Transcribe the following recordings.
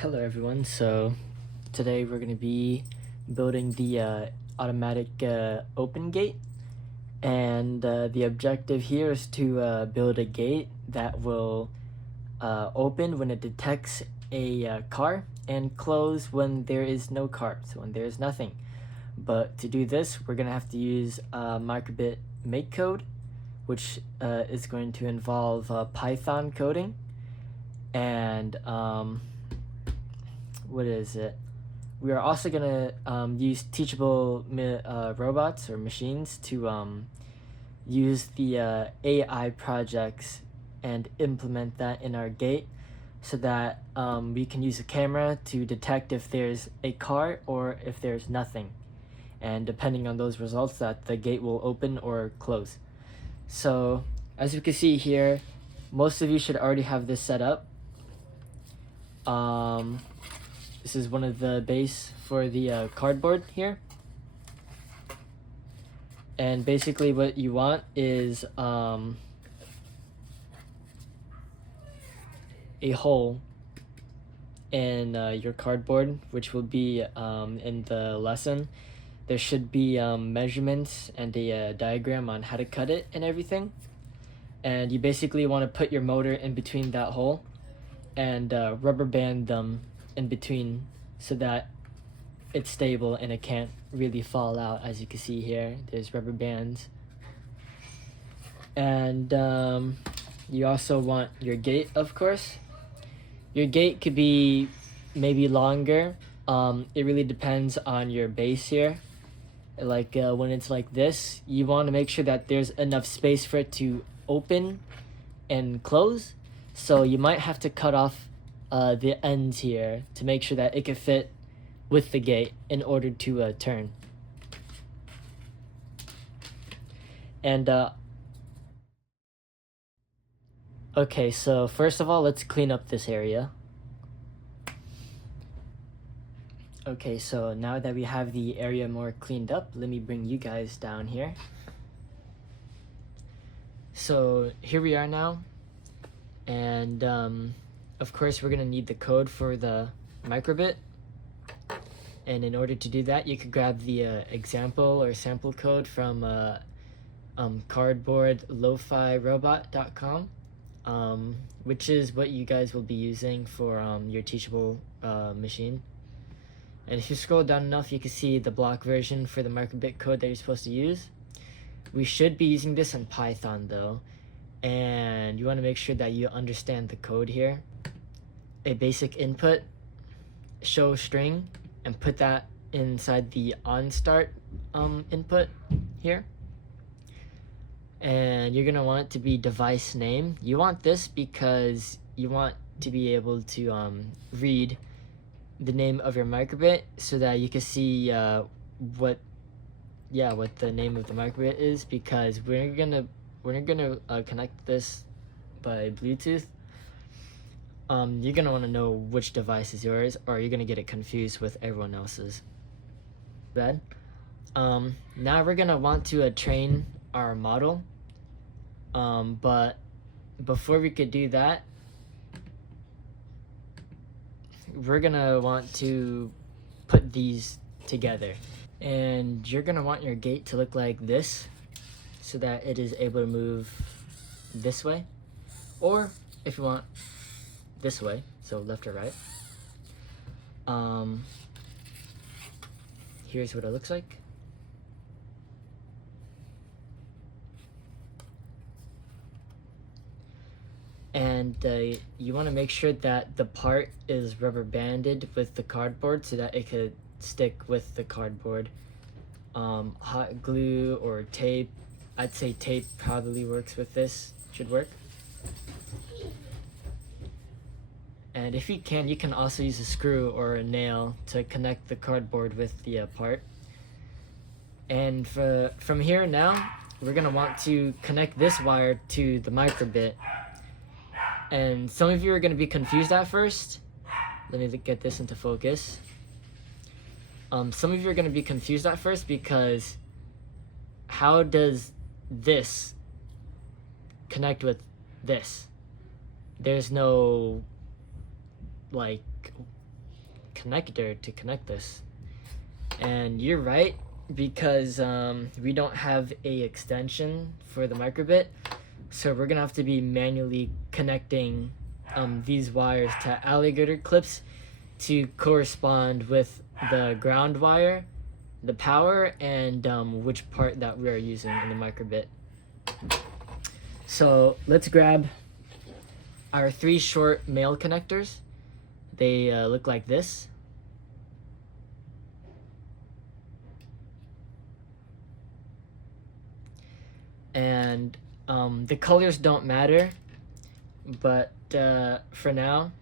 Hello everyone, so today we're going to be building the automatic open gate, and the objective here is to build a gate that will open when it detects a car and close when there is no car, so when there is nothing. But to do this, we're going to have to use MicroBit make code, which is going to involve Python coding, and what is it? We are also going to use Teachable robots or machines to use the AI projects and implement that in our gate, so that we can use a camera to detect if there's a car or if there's nothing. And depending on those results, that the gate will open or close. So as you can see here, most of you should already have this set up. This is one of the base for the cardboard here. And basically what you want is a hole in your cardboard, which will be in the lesson. There should be measurements and a diagram on how to cut it and everything. And you basically want to put your motor in between that hole and rubber band them in between so that it's stable and it can't really fall out. As you can see here, there's rubber bands. And you also want your gate, of course. Your gate could be maybe longer. It really depends on your base here. Like when it's like this, you want to make sure that there's enough space for it to open and close. So you might have to cut off the ends here to make sure that it can fit with the gate in order to turn. And okay, so first of all, let's clean up this area. Okay, so now that we have the area more cleaned up, let me bring you guys down here. So here we are now, and of course we're gonna need the code for the MicroBit. And in order to do that, you could grab the example or sample code from cardboardlofirobot.com, which is what you guys will be using for your Teachable machine. And if you scroll down enough, you can see the block version for the MicroBit code that you're supposed to use. We should be using this in Python though, and you want to make sure that you understand the code here. A basic input, show string, and put that inside the onStart input here. And you're gonna want it to be device name. You want this because you want to be able to read the name of your MicroBit so that you can see what the name of the MicroBit is, because we're gonna connect this by Bluetooth. You're gonna want to know which device is yours, or you're gonna get it confused with everyone else's. Now we're gonna want to train our model, but before we could do that, we're gonna want to put these together. And you're gonna want your gate to look like this so that it is able to move this way, or if you want, this way, so left or right. Here's what it looks like. And you want to make sure that the part is rubber banded with the cardboard so that it could stick with the cardboard. Hot glue or tape, I'd say tape probably works with this, should work. And if you can also use a screw or a nail to connect the cardboard with the part. And from here now, we're gonna want to connect this wire to the MicroBit. And some of you are gonna be confused at first. Let me get this into focus. Some of you are gonna be confused at first because how does this connect with this? There's no like connector to connect this. And you're right, because we don't have a extension for the MicroBit, so we're gonna have to be manually connecting these wires to alligator clips to correspond with the ground wire, the power, and which part that we are using in the MicroBit. So let's grab our 3 short male connectors. They look like this. And the colors don't matter, but for now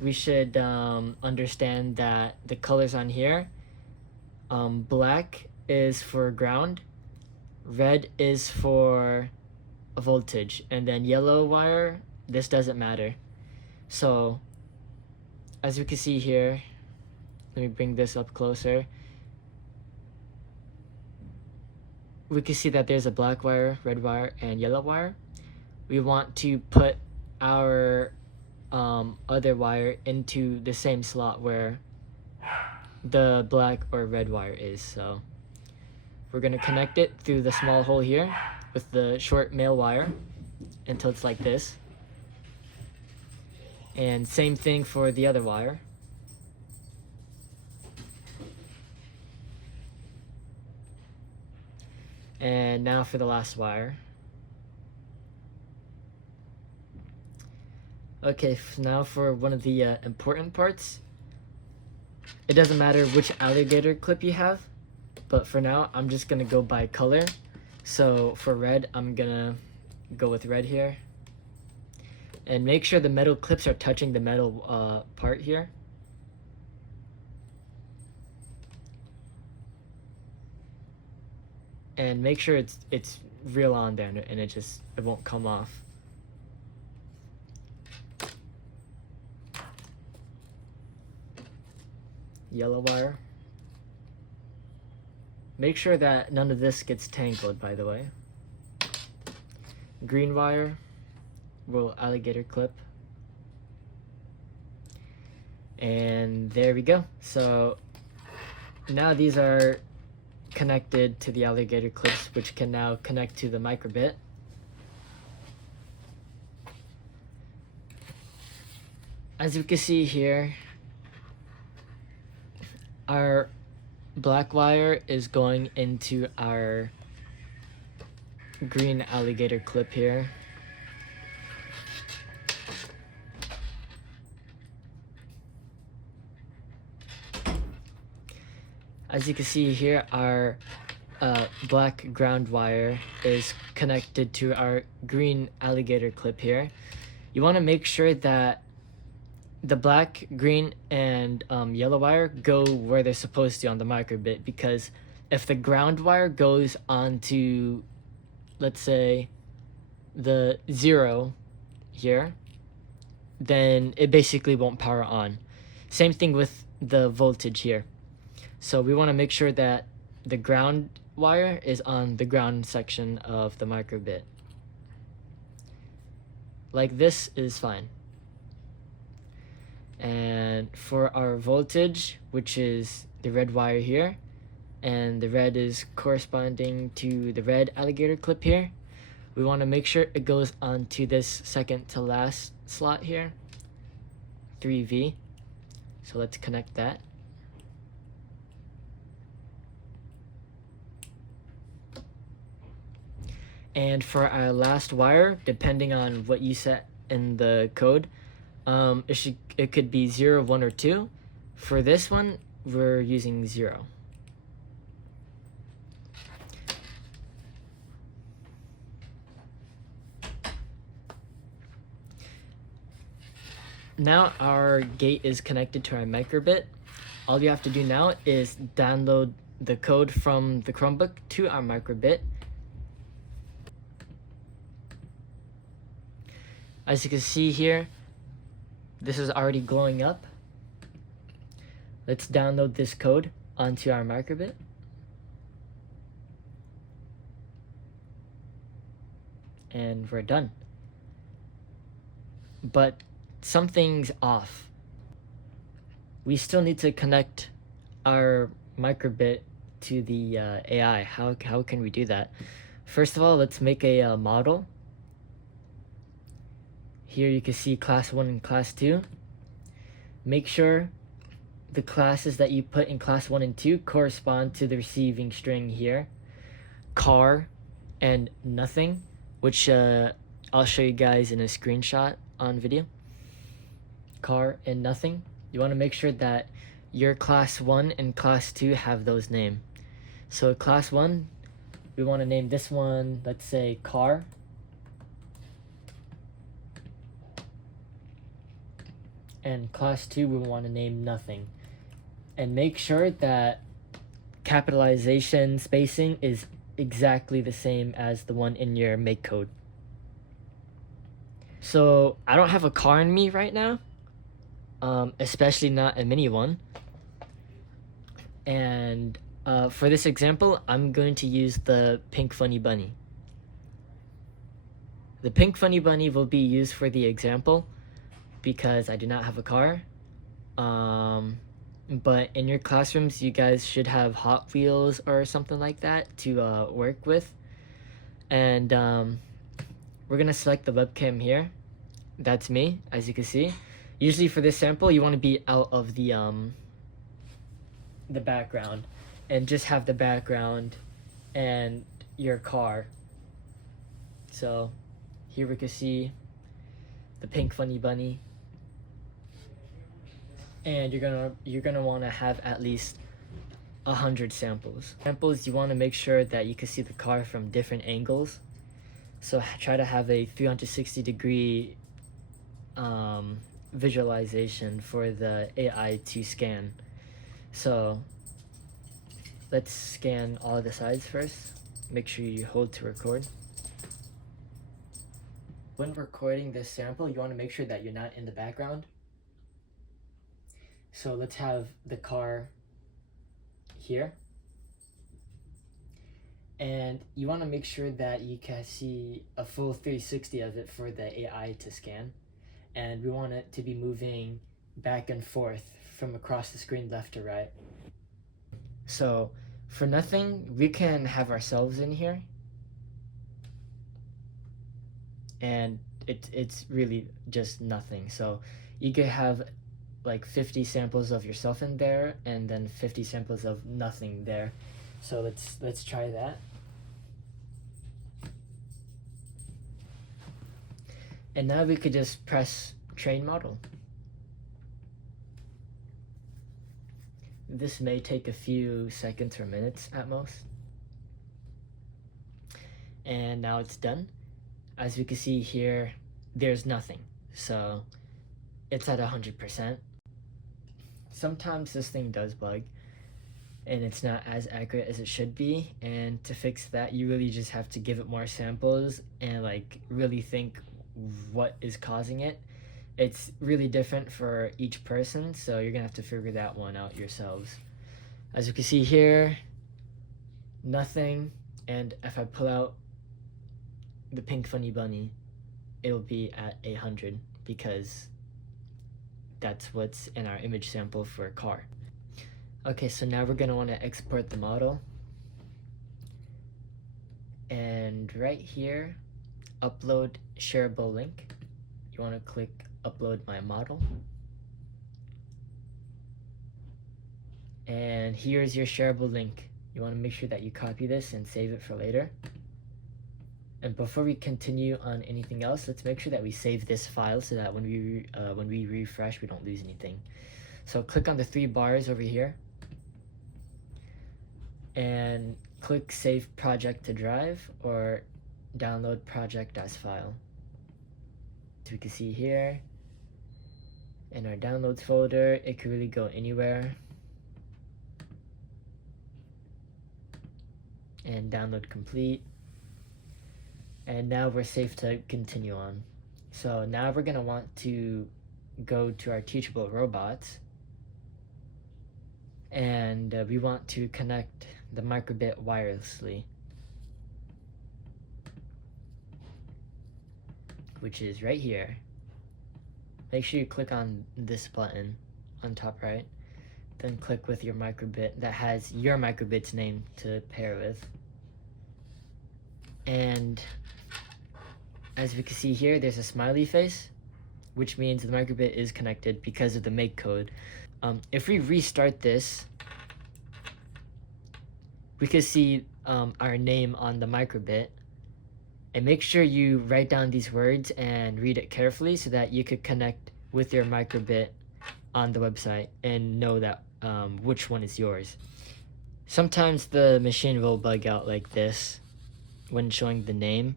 we should understand that the colors on here, black is for ground, red is for voltage, and then yellow wire, this doesn't matter. So as you can see here, let me bring this up closer. We can see that there's a black wire, red wire, and yellow wire. We want to put our other wire into the same slot where the black or red wire is. So we're gonna connect it through the small hole here with the short male wire until it's like this. And same thing for the other wire. And now for the last wire. Okay, now for one of the important parts. It doesn't matter which alligator clip you have, but for now I'm just gonna go by color. So for red, I'm gonna go with red here. And make sure the metal clips are touching the metal part here. And make sure it's real on there and it won't come off. Yellow wire. Make sure that none of this gets tangled, by the way. Green wire, little alligator clip. And there we go. So now these are connected to the alligator clips, which can now connect to the MicroBit. As you can see here, our black wire is going into our green alligator clip here. As you can see here, our black ground wire is connected to our green alligator clip here. You want to make sure that the black, green, and yellow wire go where they're supposed to on the MicroBit, because if the ground wire goes onto, let's say, the 0 here, then it basically won't power on. Same thing with the voltage here. So we want to make sure that the ground wire is on the ground section of the MicroBit. Like this is fine. And for our voltage, which is the red wire here, and the red is corresponding to the red alligator clip here, we want to make sure it goes onto this second to last slot here, 3V. So let's connect that. And for our last wire, depending on what you set in the code, it could be 0, 1, or 2. For this one, we're using 0. Now our gate is connected to our MicroBit. All you have to do now is download the code from the Chromebook to our MicroBit. As you can see here, this is already glowing up. Let's download this code onto our MicroBit. And we're done. But something's off. we still need to connect our microbit to the AI. How can we do that? First of all, let's make a model. Here you can see class 1 and class 2. Make sure the classes that you put in class 1 and 2 correspond to the receiving string here, car and nothing, which I'll show you guys in a screenshot on video. Car and nothing. You want to make sure that your class 1 and class 2 have those names. So class 1, we want to name this one, let's say car. And class 2, we want to name nothing. And make sure that capitalization spacing is exactly the same as the one in your make code. So I don't have a car in me right now, especially not a mini one. And for this example, I'm going to use the pink funny bunny. The pink funny bunny will be used for the example because I do not have a car. But in your classrooms, you guys should have Hot Wheels or something like that to work with. And we're gonna select the webcam here. That's me, as you can see. Usually for this sample, you want to be out of the background, and just have the background and your car. So here we can see the pink funny bunny. And you're gonna want to have at least 100 samples. You want to make sure that you can see the car from different angles. So try to have a 360-degree visualization for the AI to scan. So let's scan all the sides first. Make sure you hold to record. When recording this sample, you want to make sure that you're not in the background. So let's have the car here. And you want to make sure that you can see a full 360 of it for the AI to scan. And we want it to be moving back and forth from across the screen left to right. So for nothing, we can have ourselves in here. And it's really just nothing. So you could have like 50 samples of yourself in there and then 50 samples of nothing there. So let's try that. And now we could just press train model. This may take a few seconds or minutes at most. And now it's done. As we can see here, there's nothing. So it's at 100%. Sometimes this thing does bug and it's not as accurate as it should be. And to fix that, you really just have to give it more samples and like really think what is causing it. It's really different for each person, so you're gonna have to figure that one out yourselves. As you can see here, nothing. And if I pull out the pink funny bunny, it'll be at 100 because that's what's in our image sample for a car. Okay, so now we're gonna want to export the model. And right here, upload shareable link. You want to click upload my model. And here's your shareable link. You want to make sure that you copy this and save it for later. And before we continue on anything else, let's make sure that we save this file so that when we refresh, we don't lose anything. So click on the 3 bars over here and click Save Project to Drive or Download Project as File. So we can see here in our Downloads folder, it could really go anywhere. And download complete. And now we're safe to continue on. So now we're gonna want to go to our Teachable robots. And we want to connect the MicroBit wirelessly, which is right here. Make sure you click on this button on top right. then click with your microbit that has your microbit's name to pair with. And as we can see here, there's a smiley face, which means the microbit is connected because of the make code. If we restart this, we can see our name on the microbit. And make sure you write down these words and read it carefully so that you could connect with your microbit on the website and know that which one is yours. Sometimes the machine will bug out like this when showing the name,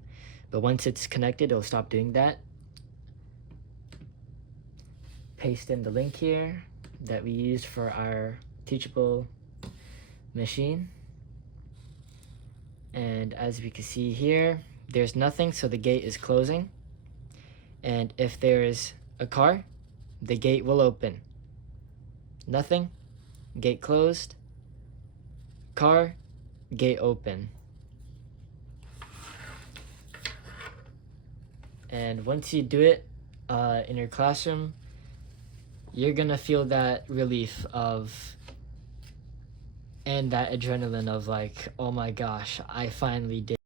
but once it's connected, it'll stop doing that. Paste in the link here that we used for our Teachable machine. And as we can see here, there's nothing, so the gate is closing. And if there's a car, the gate will open. Nothing, gate closed. Car, gate open. And once you do it in your classroom, you're gonna feel that relief of and that adrenaline of like, oh my gosh, I finally did.